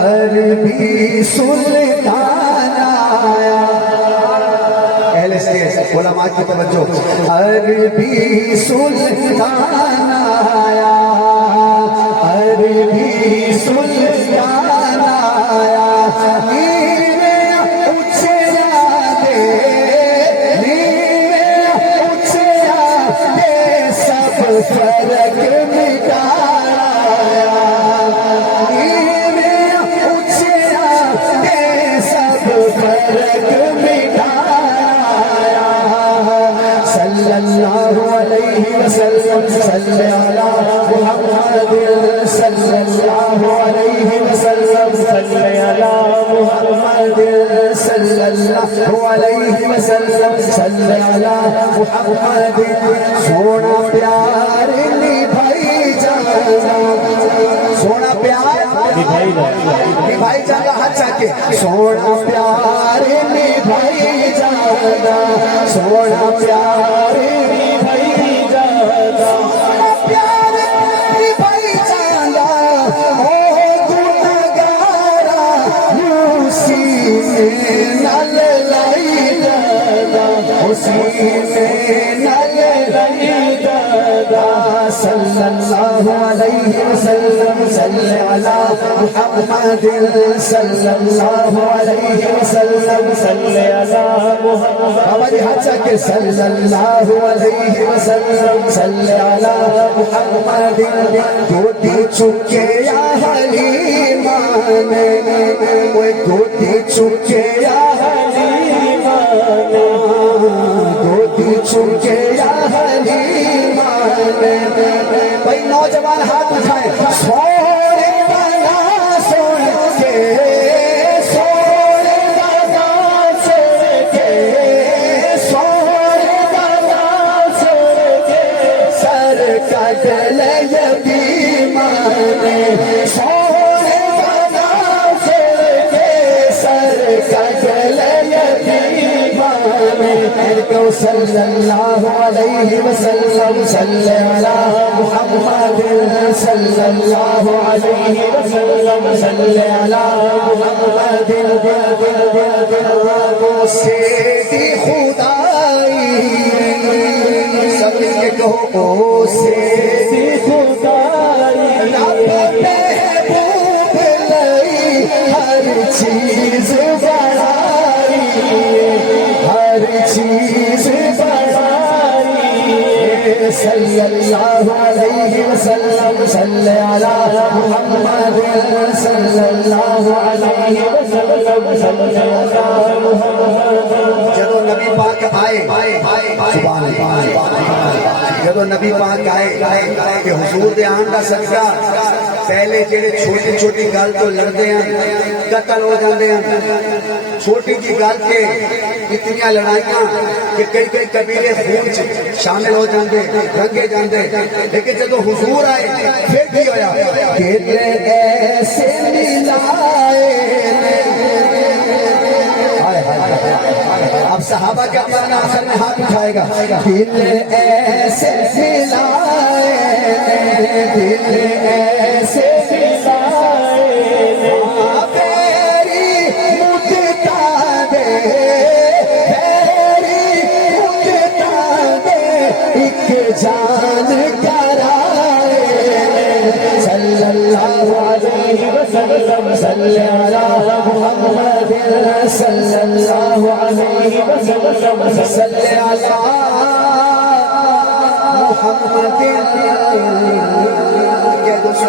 عربی سلطان آیا، اہل اسٹیج علماء کی توجہ، عربی سلطان آیا، عربی سلطان آیا، نیوے اچھیا دے، نیوے اچھیا دے سب فرق مٹایا، نیوے اچھیا دے سب فرق مٹایا، صلی اللہ علیہ وسلم، صلی علی محمد، صلی اللہ علیہ وسلم، صلی علی محمد، صلی اللہ علیہ وسلم، صلی علی محمد، سونا پیار نبھائی جانا، سونا پیار نبھائی جانا، اچھا کہ سونا پیار نبھائی جانا، سونا پیار نبھائی جانا، سونا پیار نبھائی جانا، او گناہگارا اسی میں نل لائی جانا، اسی میں نل لائی جانا، صلی اللہ علیہ وسلم، صلی علی محمد، صلی اللہ علیہ وسلم، صلی علی محمد، ہماری حجہ کے صلی اللہ علیہ وسلم، صلی علی محمد، گوٹی چکے یا حلیمان، وہ گوٹی چکے یا حلیمان، گوٹی چکے یا حلیمان، بھائی نوجوان ہاتھ اٹھائیں، سوڑے والا سوڑ کے، سوڑے والا سوڑ کے، سوڑے والا سوڑ کے، سر کٹ لے یتیمان، سوڑے والا سوڑ کے، سر کٹ لے یتیمان، صلی اللہ علیہ وسلم، صلی علی محمد، صلی اللہ علیہ وسلم، صلی علی محمد، سیدی خدائی، سب مل کے کہو سیدی خدائی، رب محبوب لئی ہر چیز بڑھائی، ہر چیز بڑھائی، صلی اللہ علیہ وسلم، صلی علی محمد، صلی اللہ علیہ وسلم، صلی علی محمد، جب نبی پاک آئے، سبحان اللہ، جب نبی پاک آئے کہ حضور دے آن دا صدقہ پہلے جڑے چھوٹی چھوٹی گل تو لڑتے ہیں قتل ہو جاتے ہیں، چھوٹی جی گل کے اتنی لڑائیاں کہ کئی کئی قبیلے خون شامل ہو جاتے، رنگے جاتے، لیکن جب حضور آئے پھر کی ہویا کہ ایسے ملائے، اب صحابہ کا مانا آخر میں ہاتھ اٹھائے گا، دل ایسے ملائے، دل ایسے ملائے، بیری مٹتا دے، بیری مٹتا دے، ایک جان کرائے، صلی اللہ علیہ وسلم، صلی علی محمد، صلی اللہ علیہ وسلم، صلی علی محمد۔